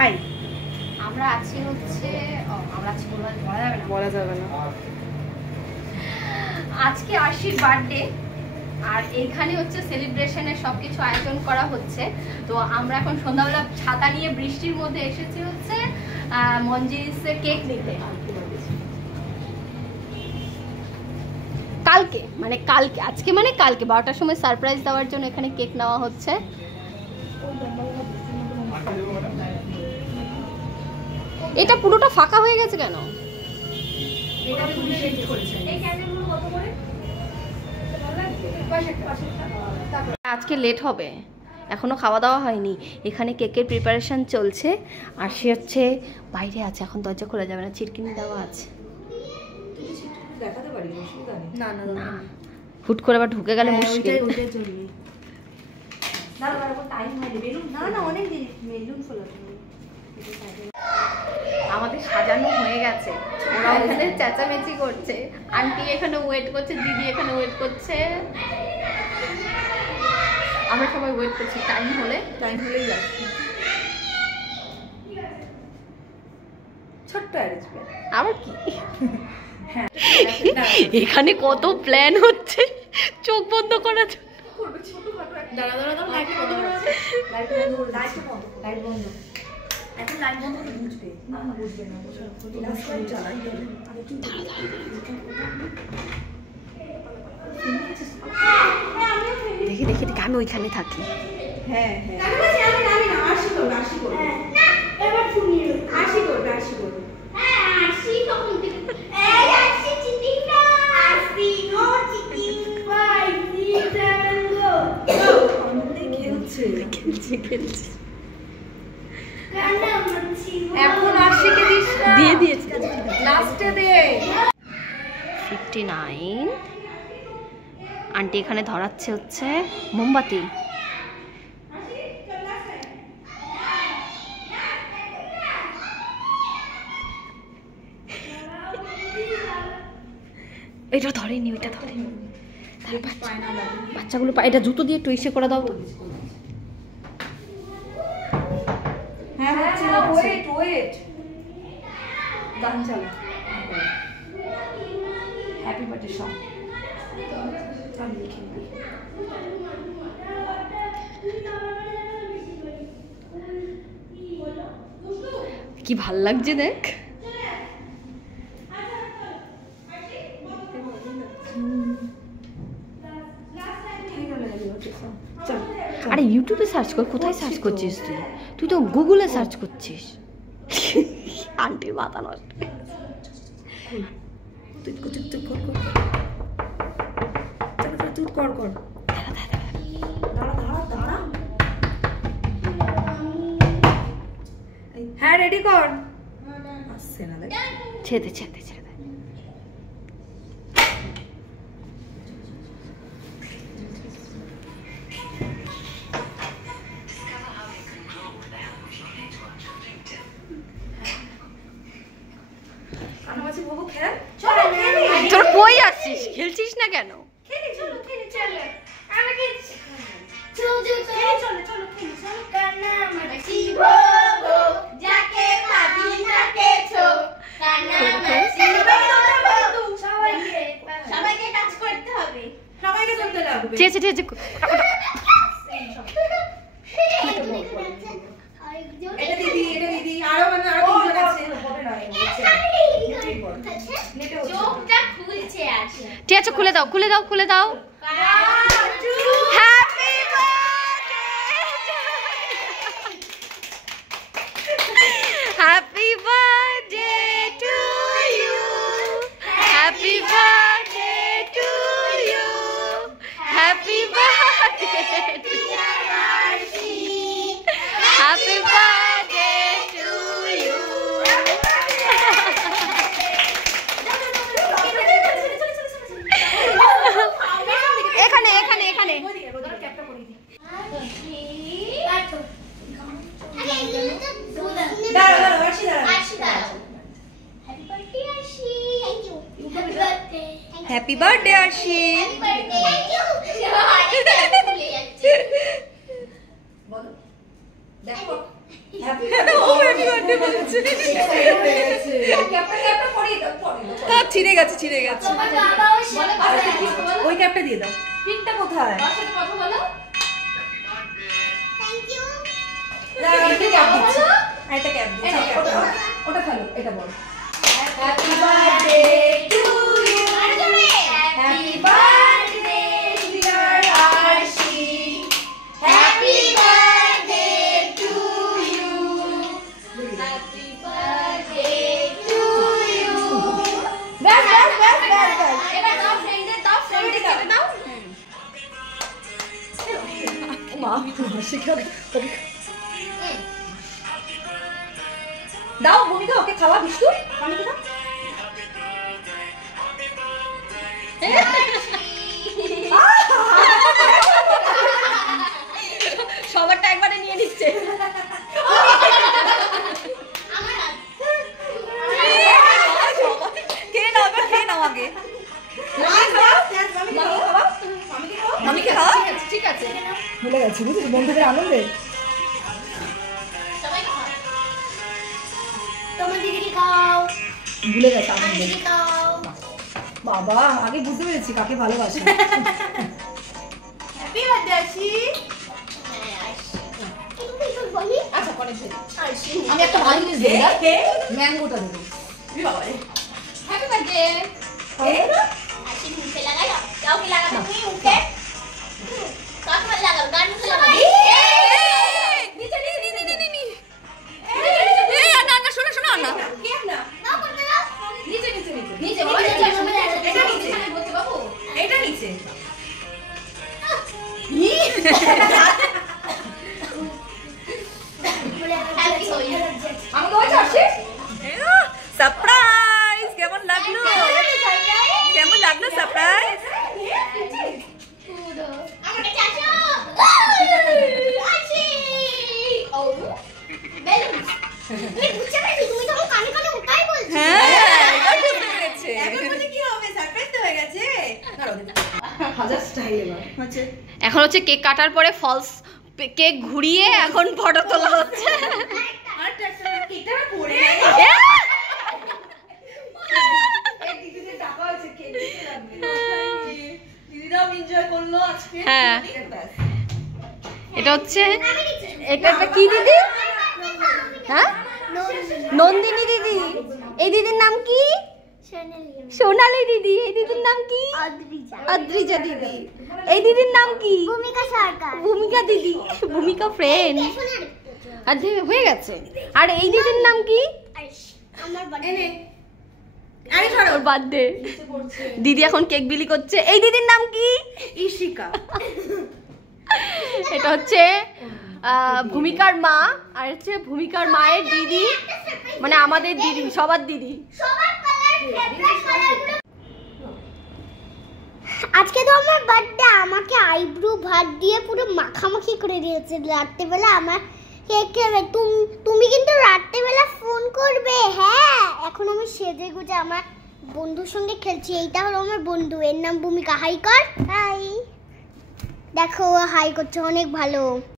High, আমরা আছি হচ্ছে আমরা আছি বলা যাবে না। আজকে আশির বার্থডে, আর এইখানে হচ্ছে সেলিব্রেশনের সবকিছু আয়োজন করা হচ্ছে। তো আমরা এখন সন্ধ্যাবেলা ছাতা নিয়ে বৃষ্টির মধ্যে এসেছি হচ্ছে মঞ্জিরিসে কেক নিতে। কালকে আজকে মানে কালকে 12টার সময় সারপ্রাইজ দেওয়ার জন্য এখানে কেক নেওয়া হচ্ছে। এটা পুরোটা ফাঁকা হয়ে গেছে কেন? আজকে লেট হবে, এখনো খাওয়া দাওয়া হয়নি। এখানে কেকের প্রিপারেশন চলছে, আর সে হচ্ছে বাইরে আছে, এখন দরজা খোলা যাবে না, চিরকিনি দেওয়া আছে। না, হুট করে আবার ঢুকে গেলে মুশকিল। আমাদের সাজানো হয়ে গেছে, ওরা ওখানে চেঁচামেচি করছে, আন্টি এখানে ওয়েট করছে, দিদি এখানে ওয়েট করছে, আমরা সবাই ওয়েট করছি। টাইম হলেই যাচ্ছি। ছোট্ট অ্যারেঞ্জমেন্ট আবার কি এখানে কত প্ল্যান হচ্ছে চোখ বন্ধ করার জন্য। দেখি দেখি দেখি, আমি ওইখানে থাকি। দিয়ে দিয়েছি, লাস্টে দে 59। আন্টি এখানে ধরাচ্ছে হচ্ছে মোমবাতি। এটা ধরেনি, ওইটা ধরেনি। বাচ্চাগুলো এটা জুতো দিয়ে একটু ইসে করে দাও তো। গান চালা, হ্যাপি বার্থডে সং। কি ভাল লাগছে দেখ। আরে ইউটিউবে সার্চ কর, কোথায় সার্চ করছিস তুই? তুই তো গুগলে সার্চ করছিস। আন্টির মাথা নষ্ট। হ্যাঁ রেডি কর, আসছে না দেখ, ছেড়ে ছেড়ে ছেড়ে। তোর কই আসছিস? খেলছিস না কেন? ঠিক আছে, খুলে দাও খুলে দাও খুলে দাও। Happy birthday to you, happy birthday to you, happy birthday, happy birthday to you. এখানে এখানে এখানে হ্যাপি বার্থডে আশি। বলো দেখো ছিঁড়ে গেছে ওই ক্যাপটা দিয়ে দাও। পিনটা কোথায়? কথা বলো। ওটা খেলো, এটা বলো। Happy birthday to you. Happy birthday dear Arshi. Happy birthday to you. Happy birthday to you. ব্যাস। এবার দাও ফ্রেন্ডে দাও। মা হাসি খাবে। দাও ভূমিকা, ওকে খাওয়া বিষ্টু। মামিকে দাও। সবারটা একবারে নিয়ে নিচ্ছে। খেয়ে নাও আগে। মামিকে খাওয়া। ঠিক আছে। ভুলে গেছি, বুঝেছি বন্ধুদের আনন্দে। ভুলে গেছে আনন্দে। বাবা আগে বুঝতে পেরেছি কাকে ভালোবাসে। হ্যাপি বার্থডে আশি। আচ্ছা পরে আমি একটা ভালো জিনিস দেই, ম্যাঙ্গোটা দেবো। বাবা হ্যাপি বার্থডে। আশি মুখে লাগাও। কাউ কি লাগাবে তুমি মুখে? কাক মাল লাগাও, গান মুখে লাগাও। নিচে শোনো না। কেক না। নাও করতে দাও। নিচে এটা নিচে। বলতে বাবু। এটা নিচে। হ্যাপি হই। আমাকে বলছ আসি? সারপ্রাইজ! কেমন লাগলো সারপ্রাইজ? আমার কাছে আসো। আশি। ও বেলুন। তুমি বুঝতে পারছো, তুমি তো কানে কানে ওটাই বলছো। হ্যাঁ, এটা বুঝতে পেরেছে। এখন বলে কি হবে? সারপ্রাইজ তো হয়ে গেছে। হাজার স্টাইল এবার। আচ্ছা। এখন হচ্ছে কেক কাটার পরে ফলস কেক ঘুরিয়ে এখন ফটো তোলা হচ্ছে। আর কেকটা পড়ে দিদিদের টাকা আছে, কেক দিতে লাগবে। দিদিরাও এনজয় করলো আজকে। হ্যাঁ। এটা হচ্ছে এটা কি দিদি? হ্যাঁ, নন্দিনী দিদি। এই দিদির নাম কি? সোনালী দিদি। এই দিদির নাম কি? অদ্রিজা দিদি। এই দিদির নাম কি? ভূমিকা সরকার। ভূমিকা দিদি। ভূমিকা ফ্রেন্ড। আর হয়ে গেছে। আর এই দিদির নাম কি? আমার বার্থডে। ওর বার্থডে। দিদি এখন কেক বিলি করছে। এই দিদির নাম কি? ইশিকা। এটা হচ্ছে ভূমিকার মা, আর হচ্ছে ভূমিকার মায়ের দিদি, মানে আমাদের দিদি, সবার দিদি। সবার কালার ফেভারিট কালারগুলো। আজকে তো আমার বার্থডে, আমাকে আইব্রো ভাত দিয়ে পুরো মাখামাখি করে দিয়েছে। রাত্রেবেলা আমার কেক খাবে। তুমি কিন্তু রাত্রেবেলা ফোন করবে। হ্যাঁ, এখন আমি সেজে গুজে আমার বন্ধুর সঙ্গে খেলছি। এইটা হলো আমার বন্ধু, এর নাম ভূমিকা। হাই কর। হাই। দেখো হাই করছে, অনেক ভালো।